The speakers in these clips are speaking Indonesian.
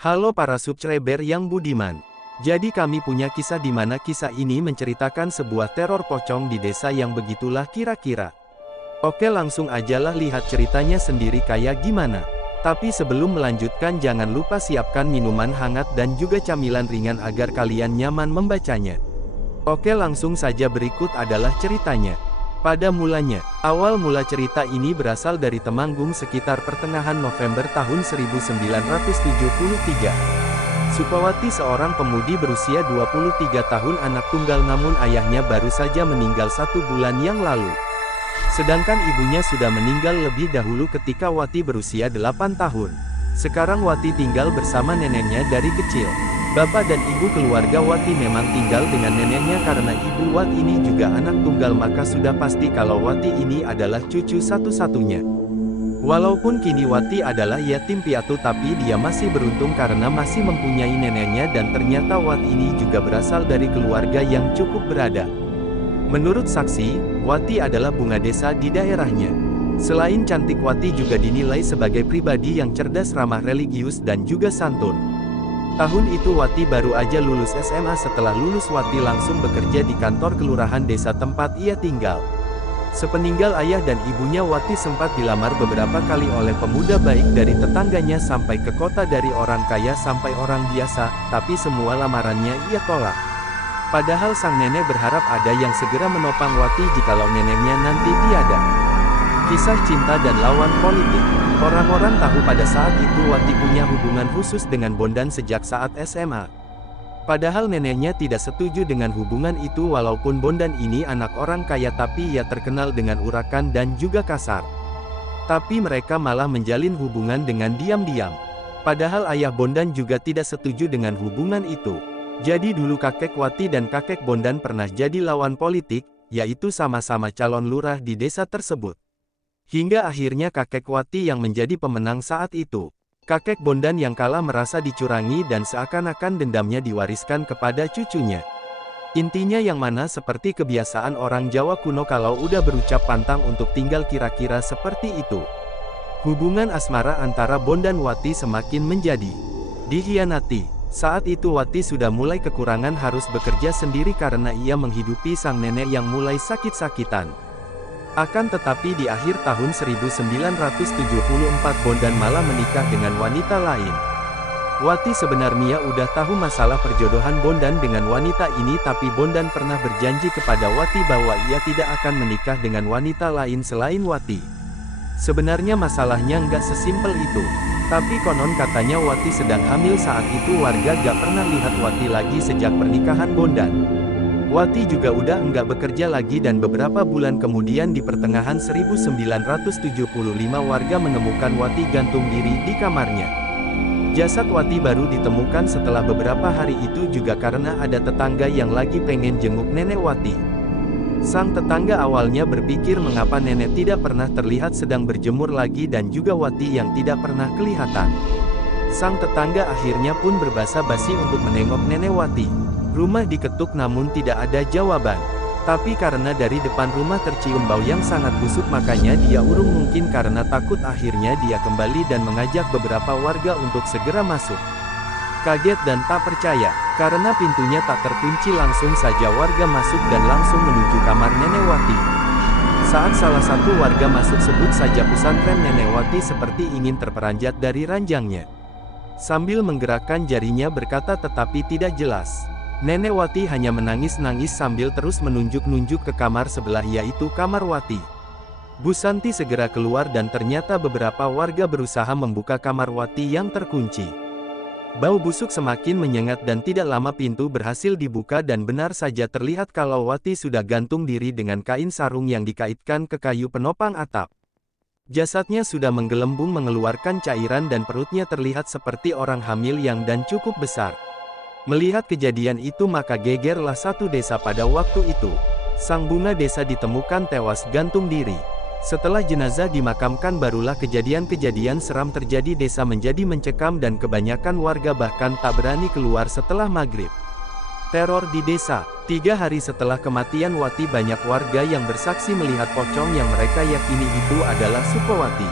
Halo para subscriber yang budiman. Jadi kami punya kisah di mana kisah ini menceritakan sebuah teror pocong di desa yang begitulah kira-kira. Oke, langsung ajalah lihat ceritanya sendiri kayak gimana. Tapi sebelum melanjutkan jangan lupa siapkan minuman hangat dan juga camilan ringan agar kalian nyaman membacanya. Oke, langsung saja berikut adalah ceritanya. Pada mulanya, awal mula cerita ini berasal dari Temanggung sekitar pertengahan November tahun 1973. Sukawati seorang pemudi berusia 23 tahun anak tunggal namun ayahnya baru saja meninggal 1 bulan yang lalu. Sedangkan ibunya sudah meninggal lebih dahulu ketika Wati berusia 8 tahun. Sekarang Wati tinggal bersama neneknya dari kecil. Bapak dan ibu keluarga Wati memang tinggal dengan neneknya karena ibu Wati ini juga anak tunggal, maka sudah pasti kalau Wati ini adalah cucu satu-satunya. Walaupun kini Wati adalah yatim piatu tapi dia masih beruntung karena masih mempunyai neneknya dan ternyata Wati ini juga berasal dari keluarga yang cukup berada. Menurut saksi, Wati adalah bunga desa di daerahnya. Selain cantik, Wati juga dinilai sebagai pribadi yang cerdas, ramah, religius dan juga santun. Tahun itu Wati baru aja lulus SMA. Setelah lulus Wati langsung bekerja di kantor kelurahan desa tempat ia tinggal. Sepeninggal ayah dan ibunya Wati sempat dilamar beberapa kali oleh pemuda baik dari tetangganya sampai ke kota, dari orang kaya sampai orang biasa, tapi semua lamarannya ia tolak. Padahal sang nenek berharap ada yang segera menopang Wati jikalau neneknya nanti tiada. Kisah cinta dan lawan politik. Orang-orang tahu pada saat itu Wati punya hubungan khusus dengan Bondan sejak saat SMA. Padahal neneknya tidak setuju dengan hubungan itu, walaupun Bondan ini anak orang kaya tapi ia terkenal dengan urakan dan juga kasar. Tapi mereka malah menjalin hubungan dengan diam-diam. Padahal ayah Bondan juga tidak setuju dengan hubungan itu. Jadi dulu kakek Wati dan kakek Bondan pernah jadi lawan politik, yaitu sama-sama calon lurah di desa tersebut. Hingga akhirnya kakek Wati yang menjadi pemenang saat itu. Kakek Bondan yang kalah merasa dicurangi dan seakan-akan dendamnya diwariskan kepada cucunya. Intinya yang mana seperti kebiasaan orang Jawa kuno kalau udah berucap pantang untuk tinggal, kira-kira seperti itu. Hubungan asmara antara Bondan Wati semakin menjadi dikhianati. Saat itu Wati sudah mulai kekurangan harus bekerja sendiri karena ia menghidupi sang nenek yang mulai sakit-sakitan. Akan tetapi di akhir tahun 1974 Bondan malah menikah dengan wanita lain. Wati sebenarnya udah tahu masalah perjodohan Bondan dengan wanita ini, tapi Bondan pernah berjanji kepada Wati bahwa ia tidak akan menikah dengan wanita lain selain Wati. Sebenarnya masalahnya nggak sesimpel itu. Tapi konon katanya Wati sedang hamil saat itu. Warga gak pernah lihat Wati lagi sejak pernikahan Bondan. Wati juga udah enggak bekerja lagi dan beberapa bulan kemudian di pertengahan 1975 warga menemukan Wati gantung diri di kamarnya. Jasad Wati baru ditemukan setelah beberapa hari itu juga karena ada tetangga yang lagi pengen jenguk nenek Wati. Sang tetangga awalnya berpikir mengapa nenek tidak pernah terlihat sedang berjemur lagi dan juga Wati yang tidak pernah kelihatan. Sang tetangga akhirnya pun berbasa-basi untuk menengok nenek Wati. Rumah diketuk namun tidak ada jawaban. Tapi karena dari depan rumah tercium bau yang sangat busuk, makanya dia urung. Mungkin karena takut akhirnya dia kembali dan mengajak beberapa warga untuk segera masuk. Kaget dan tak percaya, karena pintunya tak terkunci, langsung saja warga masuk dan langsung menuju kamar nenek Wati. Saat salah satu warga masuk, sebut saja pesantren, nenek Wati seperti ingin terperanjat dari ranjangnya. Sambil menggerakkan jarinya berkata tetapi tidak jelas. Nenek Wati hanya menangis-nangis sambil terus menunjuk-nunjuk ke kamar sebelah, yaitu kamar Wati. Bu Santi segera keluar dan ternyata beberapa warga berusaha membuka kamar Wati yang terkunci. Bau busuk semakin menyengat dan tidak lama pintu berhasil dibuka dan benar saja terlihat kalau Wati sudah gantung diri dengan kain sarung yang dikaitkan ke kayu penopang atap. Jasadnya sudah menggelembung mengeluarkan cairan dan perutnya terlihat seperti orang hamil yang dan cukup besar. Melihat kejadian itu maka gegerlah satu desa pada waktu itu. Sang bunga desa ditemukan tewas gantung diri. Setelah jenazah dimakamkan barulah kejadian-kejadian seram terjadi. Desa menjadi mencekam dan kebanyakan warga bahkan tak berani keluar setelah maghrib. Teror di desa. 3 hari setelah kematian Wati banyak warga yang bersaksi melihat pocong yang mereka yakini itu adalah Sukawati.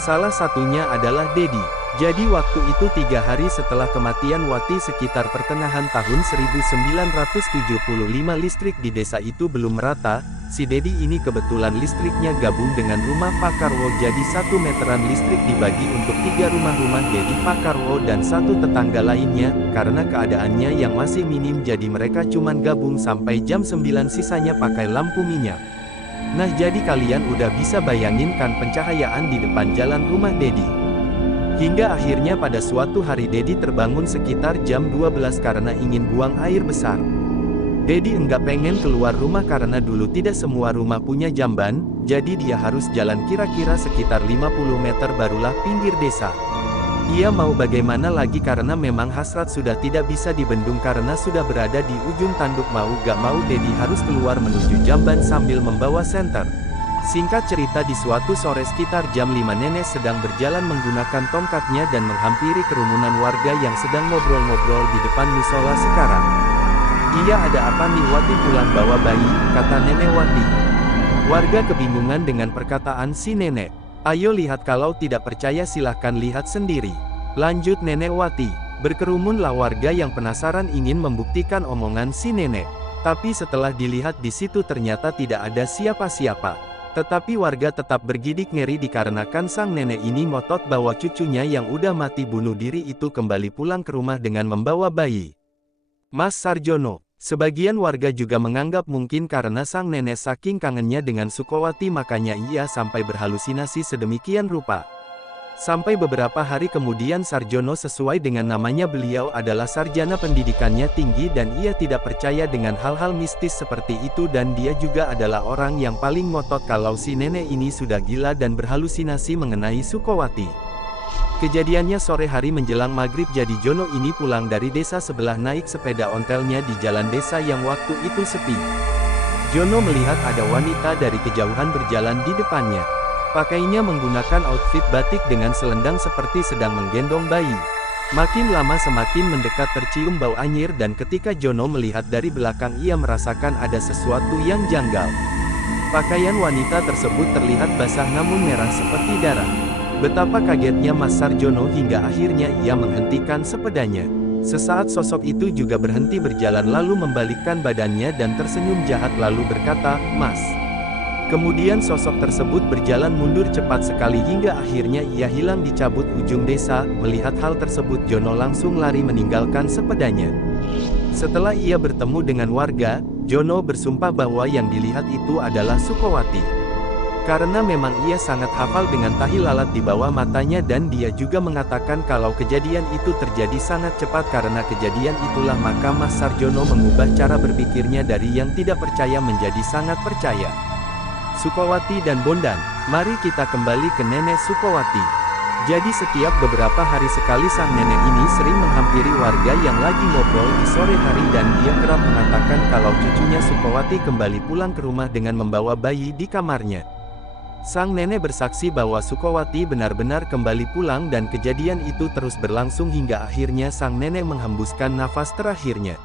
Salah satunya adalah Dedi. Jadi waktu itu 3 hari setelah kematian Wati sekitar pertengahan tahun 1975 listrik di desa itu belum merata, si Dedi ini kebetulan listriknya gabung dengan rumah Pak Karwo jadi 1 meteran listrik dibagi untuk 3 rumah-rumah Dedi Pak Karwo dan 1 tetangga lainnya, karena keadaannya yang masih minim jadi mereka cuman gabung sampai jam 9 sisanya pakai lampu minyak. Nah jadi kalian udah bisa bayangin kan pencahayaan di depan jalan rumah Dedi. Hingga akhirnya pada suatu hari Dedi terbangun sekitar jam 12 karena ingin buang air besar. Dedi enggak pengen keluar rumah karena dulu tidak semua rumah punya jamban, jadi dia harus jalan kira-kira sekitar 50 meter barulah pinggir desa. Ia mau bagaimana lagi karena memang hasrat sudah tidak bisa dibendung karena sudah berada di ujung tanduk mau gak mau Dedi harus keluar menuju jamban sambil membawa senter. Singkat cerita di suatu sore sekitar jam 5 nenek sedang berjalan menggunakan tongkatnya dan menghampiri kerumunan warga yang sedang ngobrol-ngobrol di depan musola sekarang. Iya ada apa nih Wati pulang bawa bayi, kata nenek Wati. Warga kebingungan dengan perkataan si nenek. Ayo lihat kalau tidak percaya silahkan lihat sendiri. Lanjut nenek Wati. Berkerumunlah warga yang penasaran ingin membuktikan omongan si nenek. Tapi setelah dilihat di situ ternyata tidak ada siapa-siapa. Tetapi warga tetap bergidik ngeri dikarenakan sang nenek ini ngotot bahwa cucunya yang udah mati bunuh diri itu kembali pulang ke rumah dengan membawa bayi. Mas Sarjono, sebagian warga juga menganggap mungkin karena sang nenek saking kangennya dengan Sukowati makanya ia sampai berhalusinasi sedemikian rupa. Sampai beberapa hari kemudian Sarjono sesuai dengan namanya beliau adalah sarjana pendidikannya tinggi dan ia tidak percaya dengan hal-hal mistis seperti itu dan dia juga adalah orang yang paling ngotot kalau si nenek ini sudah gila dan berhalusinasi mengenai Sukowati. Kejadiannya sore hari menjelang maghrib jadi Jono ini pulang dari desa sebelah naik sepeda ontelnya di jalan desa yang waktu itu sepi. Jono melihat ada wanita dari kejauhan berjalan di depannya. Pakainya menggunakan outfit batik dengan selendang seperti sedang menggendong bayi. Makin lama semakin mendekat tercium bau anyir dan ketika Jono melihat dari belakang ia merasakan ada sesuatu yang janggal. Pakaian wanita tersebut terlihat basah namun merah seperti darah. Betapa kagetnya Mas Sarjono hingga akhirnya ia menghentikan sepedanya. Sesaat sosok itu juga berhenti berjalan lalu membalikkan badannya dan tersenyum jahat lalu berkata, "Mas." Kemudian sosok tersebut berjalan mundur cepat sekali hingga akhirnya ia hilang di cabut ujung desa. Melihat hal tersebut Jono langsung lari meninggalkan sepedanya. Setelah ia bertemu dengan warga, Jono bersumpah bahwa yang dilihat itu adalah Sukowati. Karena memang ia sangat hafal dengan tahi lalat di bawah matanya dan dia juga mengatakan kalau kejadian itu terjadi sangat cepat karena kejadian itulah maka Mas Sarjono mengubah cara berpikirnya dari yang tidak percaya menjadi sangat percaya. Sukowati dan Bondan, mari kita kembali ke nenek Sukowati. Jadi setiap beberapa hari sekali sang nenek ini sering menghampiri warga yang lagi ngobrol di sore hari dan dia kerap mengatakan kalau cucunya Sukowati kembali pulang ke rumah dengan membawa bayi di kamarnya. Sang nenek bersaksi bahwa Sukowati benar-benar kembali pulang dan kejadian itu terus berlangsung hingga akhirnya sang nenek menghembuskan nafas terakhirnya.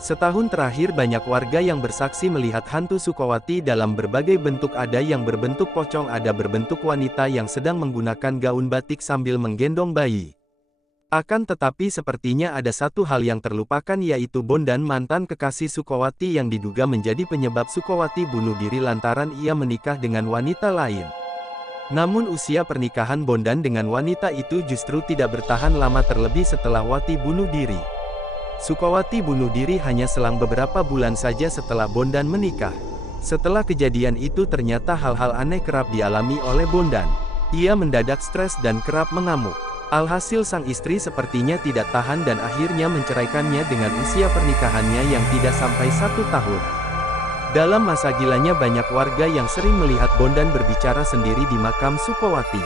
Setahun terakhir banyak warga yang bersaksi melihat hantu Sukowati dalam berbagai bentuk ada yang berbentuk pocong ada berbentuk wanita yang sedang menggunakan gaun batik sambil menggendong bayi. Akan tetapi sepertinya ada satu hal yang terlupakan yaitu Bondan mantan kekasih Sukowati yang diduga menjadi penyebab Sukowati bunuh diri lantaran ia menikah dengan wanita lain. Namun usia pernikahan Bondan dengan wanita itu justru tidak bertahan lama terlebih setelah Wati bunuh diri. Sukowati bunuh diri hanya selang beberapa bulan saja setelah Bondan menikah. Setelah kejadian itu ternyata hal-hal aneh kerap dialami oleh Bondan. Ia mendadak stres dan kerap mengamuk. Alhasil sang istri sepertinya tidak tahan dan akhirnya menceraikannya dengan usia pernikahannya yang tidak sampai 1 tahun. Dalam masa gilanya banyak warga yang sering melihat Bondan berbicara sendiri di makam Sukowati.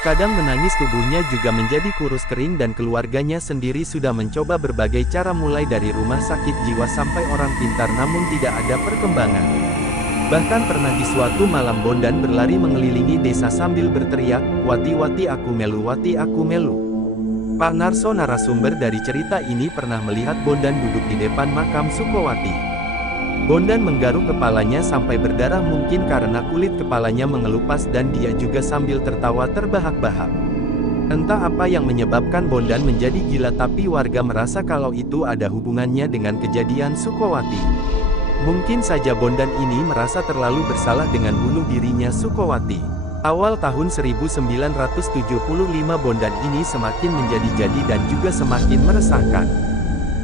Kadang menangis tubuhnya juga menjadi kurus kering dan keluarganya sendiri sudah mencoba berbagai cara mulai dari rumah sakit jiwa sampai orang pintar namun tidak ada perkembangan. Bahkan pernah di suatu malam Bondan berlari mengelilingi desa sambil berteriak, "Wati Wati aku melu, Wati aku melu." Pak Narso narasumber dari cerita ini pernah melihat Bondan duduk di depan makam Sukowati. Bondan menggaruk kepalanya sampai berdarah mungkin karena kulit kepalanya mengelupas dan dia juga sambil tertawa terbahak-bahak. Entah apa yang menyebabkan Bondan menjadi gila, tapi warga merasa kalau itu ada hubungannya dengan kejadian Sukowati. Mungkin saja Bondan ini merasa terlalu bersalah dengan bunuh dirinya Sukowati. Awal tahun 1975 Bondan ini semakin menjadi-jadi dan juga semakin meresahkan.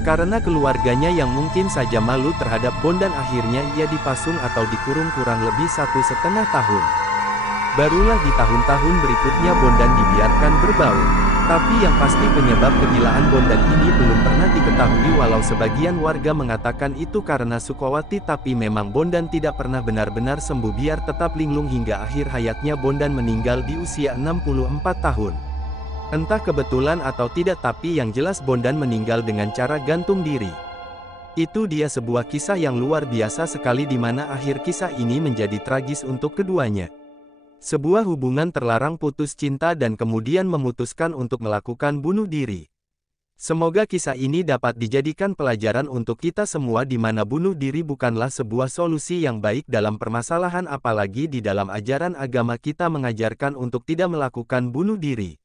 Karena keluarganya yang mungkin saja malu terhadap Bondan, akhirnya ia dipasung atau dikurung kurang lebih 1,5 tahun. Barulah di tahun-tahun berikutnya Bondan dibiarkan berbaur. Tapi yang pasti penyebab kegilaan Bondan ini belum pernah diketahui, walau sebagian warga mengatakan itu karena Sukowati, tapi memang Bondan tidak pernah benar-benar sembuh. Biar tetap linglung hingga akhir hayatnya Bondan meninggal di usia 64 tahun. Entah kebetulan atau tidak, tapi yang jelas Bondan meninggal dengan cara gantung diri. Itu dia sebuah kisah yang luar biasa sekali, di mana akhir kisah ini menjadi tragis untuk keduanya. Sebuah hubungan terlarang putus cinta dan kemudian memutuskan untuk melakukan bunuh diri. Semoga kisah ini dapat dijadikan pelajaran untuk kita semua, di mana bunuh diri bukanlah sebuah solusi yang baik dalam permasalahan, apalagi di dalam ajaran agama kita mengajarkan untuk tidak melakukan bunuh diri.